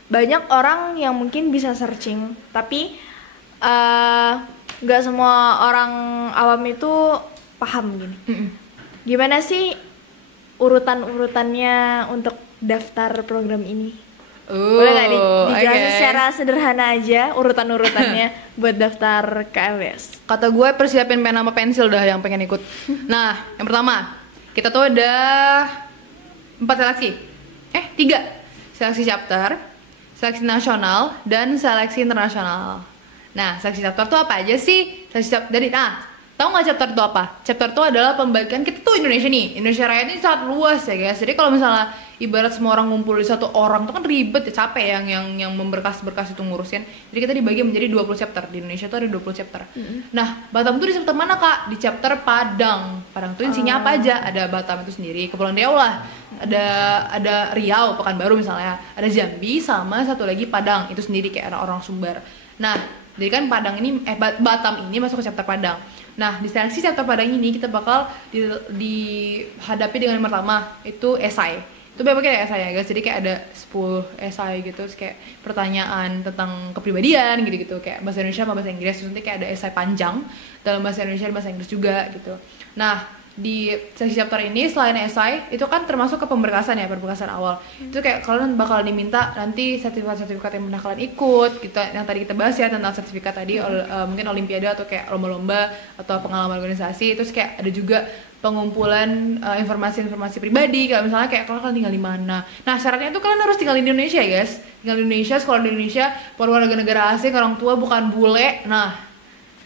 banyak orang yang mungkin bisa searching, tapi nggak semua orang awam itu paham gini. Gimana sih urutan-urutannya untuk daftar program ini? Boleh nggak dijelasin secara sederhana aja urutan-urutannya buat daftar KLS? Kata gue persiapin pen sama pensil dah yang pengen ikut. Nah, yang pertama kita tuh ada 4 seleksi. 3 seleksi chapter, seleksi nasional, dan seleksi internasional. Nah, seleksi chapter tuh apa aja sih? Seleksi chapter tahu nggak chapter itu apa? Chapter itu adalah pembagian, kita tuh Indonesia nih, Indonesia Raya ini sangat luas ya guys. Jadi kalau misalnya ibarat semua orang ngumpul di satu orang itu kan ribet ya, capek yang memberkas-berkas itu ngurusin. Jadi kita dibagi menjadi 20 chapter. Di Indonesia tuh ada 20 chapter. Nah, Batam tuh di chapter mana Kak? Di chapter Padang. Padang tuh isinya apa aja? Ada Batam itu sendiri, Kepulauan Riau lah. Ada Riau, Pekanbaru misalnya. Ada Jambi sama satu lagi Padang. Itu sendiri kayak orang Sumbar. Nah, jadi kan Padang ini Batam ini masuk ke chapter Padang. Nah, di seleksi chapter Padang ini kita bakal dihadapi dengan yang pertama itu esai. Itu banyak kayak esai ya guys. Jadi kayak ada 10 esai gitu, terus kayak pertanyaan tentang kepribadian gitu-gitu, kayak bahasa Indonesia sama bahasa Inggris. Terus nanti kayak ada esai panjang dalam bahasa Indonesia dan bahasa Inggris juga gitu. Nah, di sesi chapter ini selain esai itu kan termasuk ke pemberkasan ya, pemberkasan awal. Itu kayak kalian bakal diminta nanti sertifikat-sertifikat yang pernah kalian ikut gitu, yang tadi kita bahas ya tentang sertifikat tadi, mungkin olimpiade atau kayak lomba-lomba atau pengalaman organisasi. Terus kayak ada juga pengumpulan informasi-informasi pribadi, kayak misalnya kayak kalian tinggal di mana. Nah, syaratnya itu kalian harus tinggal di Indonesia ya guys, tinggal di Indonesia, sekolah di Indonesia, warga negara asing, orang tua bukan bule. Nah,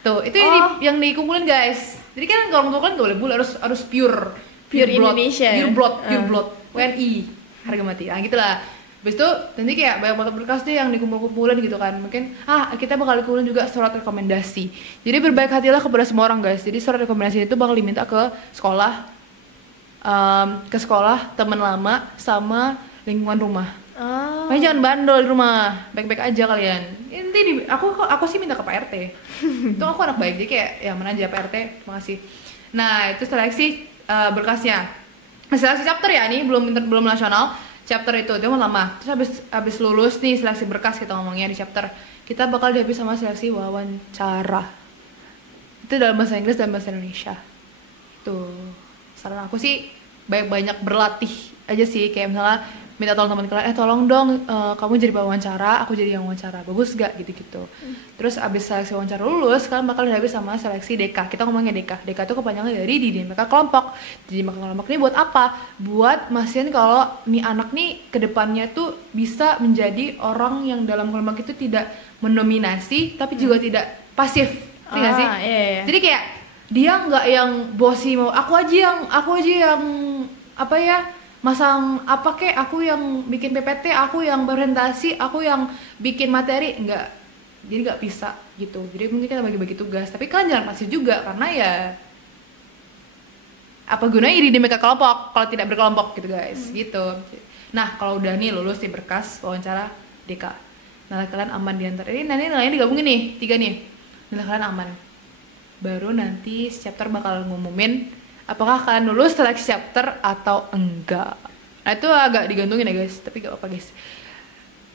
tuh itu yang dikumpulin guys. Jadi kan kalau orang tua kan gak boleh bule, harus pure blood, Indonesia pure blood, WNI, harga mati. Nah gitulah. Habis itu nanti kayak banyak banget berkas deh yang dikumpul-kumpulin gitu kan. Mungkin kita bakal kumpulin juga surat rekomendasi. Jadi berbaik hatilah kepada semua orang guys. Jadi surat rekomendasi itu bakal diminta ke sekolah, teman lama sama lingkungan rumah. Makanya jangan bandel di rumah, baik-baik aja kalian. Inti aku sih minta ke Pak RT. Itu aku anak baik, jadi kayak ya mana aja Pak RT, makasih. Nah itu seleksi berkasnya. Seleksi chapter ya, nih belum nasional. Chapter itu lama. Terus habis lulus nih seleksi berkas, kita ngomongnya di chapter, kita bakal dihapus sama seleksi wawancara. Itu dalam bahasa Inggris dan bahasa Indonesia. Tuh saran aku sih banyak berlatih aja sih, kayak misalnya minta tolong teman kalian, tolong dong kamu jadi wawancara, aku jadi yang wawancara, bagus gak gitu-gitu. Terus abis seleksi wawancara lulus, kalian bakal dihadapin sama seleksi DK. Kita ngomongnya DK itu kepanjangan dari dinamika kelompok. Dinamika kelompok ini buat apa? Buat mastiin kalau nih anak nih kedepannya tuh bisa menjadi orang yang dalam kelompok itu tidak mendominasi, tapi juga tidak pasif, nggak sih? Iya. Jadi kayak dia nggak yang bosi mau aku aja yang apa ya, masang apa kek, aku yang bikin PPT, aku yang presentasi, aku yang bikin materi, enggak. Jadi nggak bisa gitu. Jadi mungkin kita bagi-bagi tugas, tapi kalian jangan pasif juga, karena ya apa gunanya iri di mereka kelompok kalau tidak berkelompok gitu guys. Gitu. Nah kalau udah nih lulus di berkas wawancara DK, nilai kalian aman di antara ini, nanti nilainya digabungin nih 3 nih, nilai kalian aman, baru nanti chapter bakal ngumumin apakah kalian lulus seleksi chapter atau enggak. Nah itu agak digantungin ya guys, tapi gak apa-apa guys,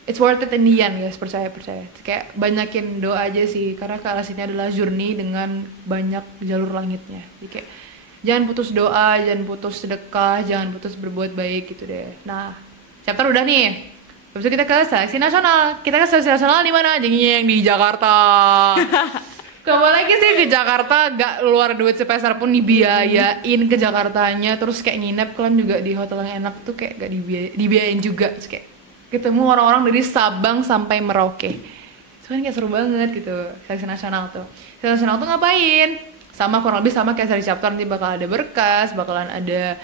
it's worth it in the end guys, percaya. Kayak banyakin doa aja sih, karena kelas ini adalah journey dengan banyak jalur langitnya. Jadi kayak jangan putus doa, jangan putus sedekah, jangan putus berbuat baik gitu deh. Nah chapter udah nih, habis itu kita ke seleksi nasional. Kita ke seleksi nasional di mana? Yang di Jakarta. Kamu lagi sih ke Jakarta, gak keluar duit sepeser pun, dibiayain ke Jakartanya, terus kayak nginep kalian juga di hotel yang enak tuh kayak gak dibiayain juga, terus kayak ketemu orang-orang dari Sabang sampai Merauke. Itu kan kayak seru banget gitu, seleksi nasional tuh. Seleksi nasional tuh ngapain? Sama kurang lebih sama kayak seleksi chapter, nanti bakal ada berkas, bakalan ada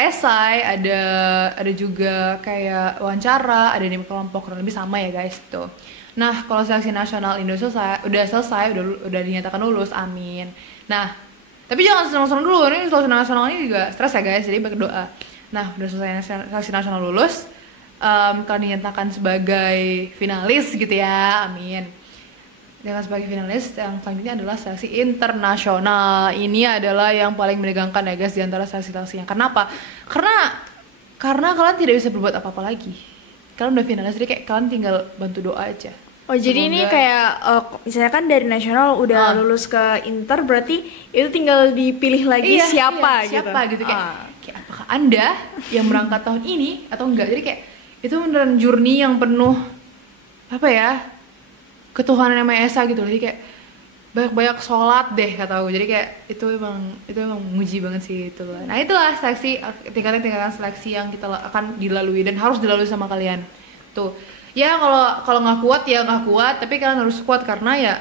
esai, ada juga kayak wawancara, ada di kelompok, kurang lebih sama ya guys tuh. Nah, kalau seleksi nasional Indo udah selesai, udah dinyatakan lulus, amin. Nah, tapi jangan senang-senang dulu, ini seleksi nasional ini juga stres ya guys, jadi berdoa. Nah, udah selesai seleksi nasional lulus, kalau dinyatakan sebagai finalis gitu ya, amin. Dengan sebagai finalis, yang selanjutnya adalah seleksi internasional. Ini adalah yang paling menegangkan ya guys di antara seleksi-seleksinya. Kenapa? Karena kalian tidak bisa berbuat apa-apa lagi. Kalian udah finalis, jadi kayak kalian tinggal bantu doa aja. Oh jadi ini kayak misalnya kan dari nasional udah lulus ke inter, berarti itu tinggal dipilih lagi siapa gitu kayak apakah Anda yang berangkat tahun ini atau enggak. Jadi kayak itu beneran journey yang penuh apa ya, ketuhanan yang Maha Esa gitu. Jadi kayak banyak-banyak sholat deh kata aku. Jadi kayak itu emang muji banget sih itu. Nah itulah seleksi, tingkatan seleksi yang kita akan dilalui dan harus dilalui sama kalian tuh. Ya kalau nggak kuat ya nggak kuat, tapi kalian harus kuat karena ya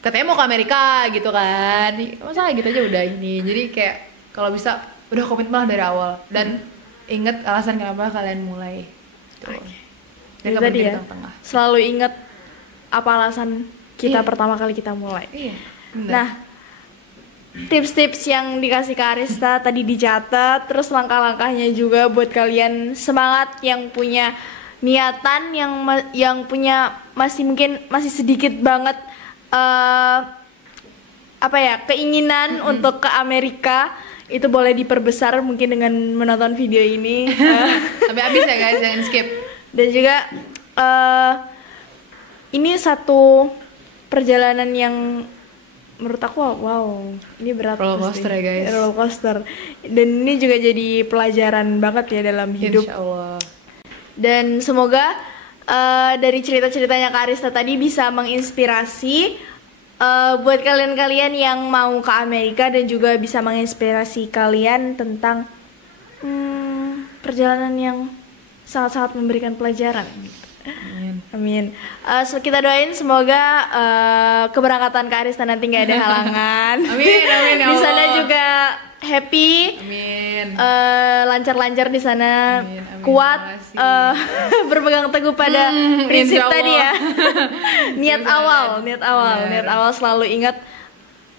katanya mau ke Amerika gitu kan, masa gitu aja udah ini. Jadi kayak kalau bisa udah komitmen lah dari awal dan inget alasan kenapa kalian mulai. Jadi tadi ya, selalu inget apa alasan kita pertama kali kita mulai. Nah, tips-tips yang dikasih Kak Arista tadi dicatat, terus langkah-langkahnya juga buat kalian semangat yang punya niatan, yang punya masih sedikit banget keinginan untuk ke Amerika, itu boleh diperbesar mungkin dengan menonton video ini sampai habis ya guys, jangan skip. Dan juga ini satu perjalanan yang menurut aku wow, ini berat, roller coaster ya guys, roller coaster, dan ini juga jadi pelajaran banget ya dalam hidup. Insya Allah. Dan semoga dari cerita-ceritanya Kak Arista tadi bisa menginspirasi buat kalian-kalian yang mau ke Amerika, dan juga bisa menginspirasi kalian tentang perjalanan yang sangat-sangat memberikan pelajaran. Amin. So kita doain semoga keberangkatan Kak Arista nanti nggak ada halangan. Amin. Di sana juga happy. Amin. Lancar-lancar di sana. Amin. Kuat. Berpegang teguh pada prinsip tadi ya. Niat awal selalu ingat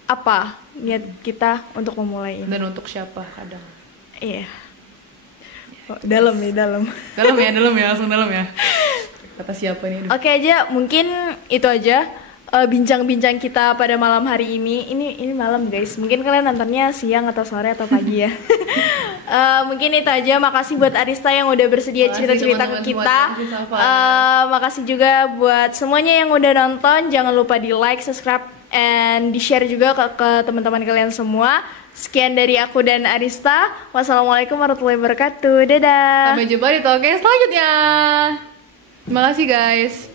apa niat kita untuk memulai ini. Dan untuk siapa kadang. Iya. Dalam ya, langsung dalam ya. Kata siapa nih? Oke aja, mungkin itu aja bincang-bincang kita pada malam hari ini. Ini malam guys, mungkin kalian nontonnya siang atau sore atau pagi ya. Mungkin itu aja. Makasih buat Arista yang udah bersedia cerita-cerita ke kita. Makasih juga buat semuanya yang udah nonton. Jangan lupa di like, subscribe, and di-share juga ke teman-teman kalian semua. Sekian dari aku dan Arista. Wassalamualaikum warahmatullahi wabarakatuh. Dadah. Sampai jumpa di talk selanjutnya. Terima kasih guys.